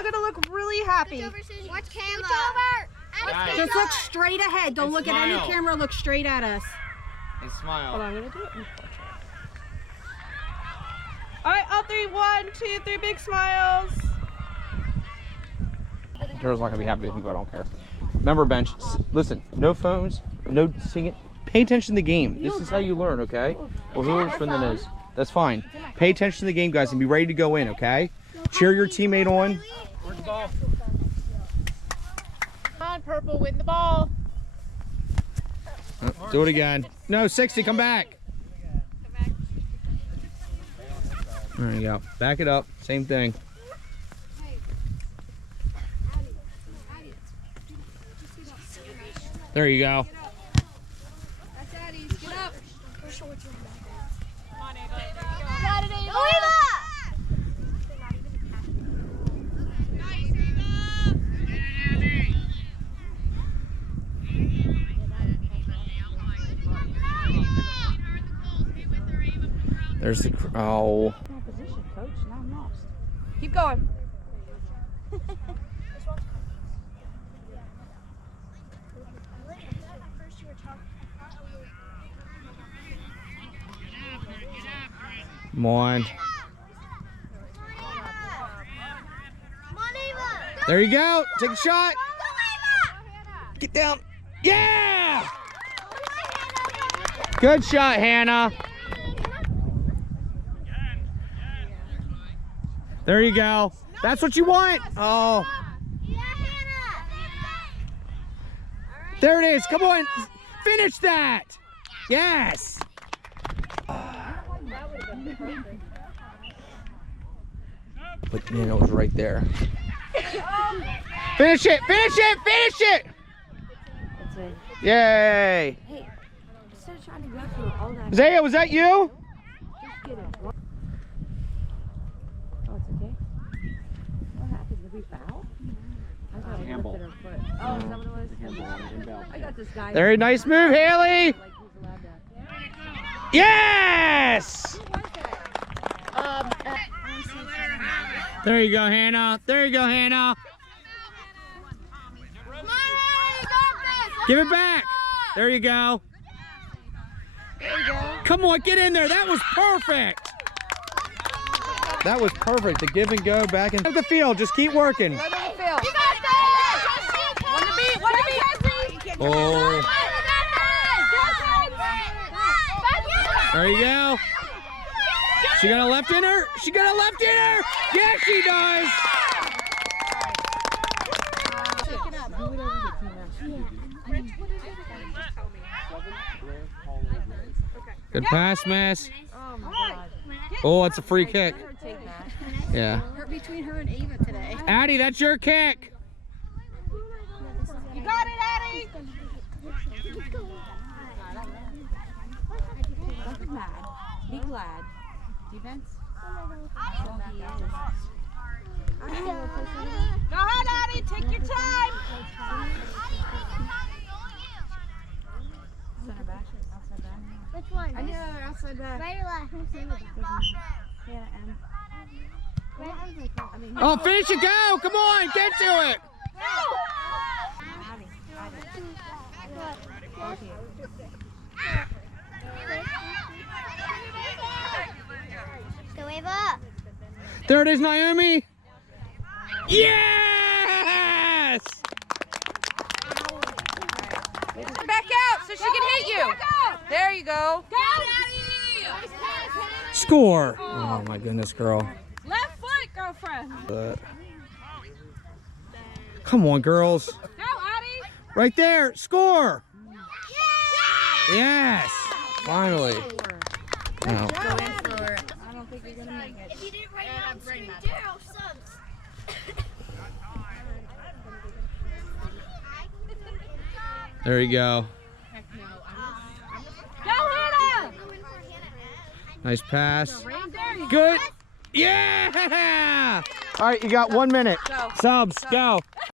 all gonna look really happy. Watch camera. Just look straight ahead. Don't look at any camera. Look straight at us. And smile. Hold on, I'm gonna do it. All right, all three. 1, 2, 3, big smiles. Girl's not gonna be happy with me, but I don't care. Remember, bench. Listen, no phones, no singing. Pay attention to the game. This is how you learn, okay? Well, whoever's spinning is. That's fine. Pay attention to the game, guys, and be ready to go in, okay? Cheer your teammate on. Where's the ball? Come on, purple, win the ball. Oh, do it again. No, 60, come back. There you go. Back it up. Same thing. There you go. There's the oh. Position, coach. Now I'm lost. Keep going. Come on. There you go. Take a shot. Get down. Yeah! Good shot, Hannah. There you go. That's what you want. Oh. There it is. Come on. Finish that. Yes. But you know, it was right there. Finish it. Finish it. Finish it. Yay. Hey, instead of trying to go through all that. Zaya, was that you? Just get it. Oh, it's okay. What happened? Did we foul? I thought we lifted her foot. Oh, is that what it was? I got this guy. Very nice move, Haley. Like he's allowed to. Yes. There you go, Hannah. There you go, Hannah. Give it back. There you go. There you go. Come on, get in there. That was perfect. That was perfect. The give and go back into the field. Just keep working. Right on the field. You got this! One to beat, one to beat. Oh. There you go. She got a left in her. She got a left in her. Yeah, she does. Good pass, miss. Oh my God. Oh, it's a free kick. Take that. Yeah. Between her and Ava today. Addie, that's your kick. You got it, Addie. Don't be mad. Be glad. Defense? Go ahead, Addie. Take your time. Center back. Outside back. Which one? I know, outside back. Right or left? Yeah, and. I mean, Oh, finish it, go. Come on, get to it. Addie. Okay. Go Ava. There it is, Naomi. Yes! Back out so she can hit you. There you go. Score. Oh, my goodness, girl. Left foot, girlfriend. Come on, girls. Go, Addie. Right there. Score. Yes. Finally. No. Go in for it. I don't think you're gonna make it. If you didn't write it on screen, Daryl sucks. There you go. Go, Hannah. Nice pass. Good. Yeah. All right, you got 1 minute. Go. Subs, go.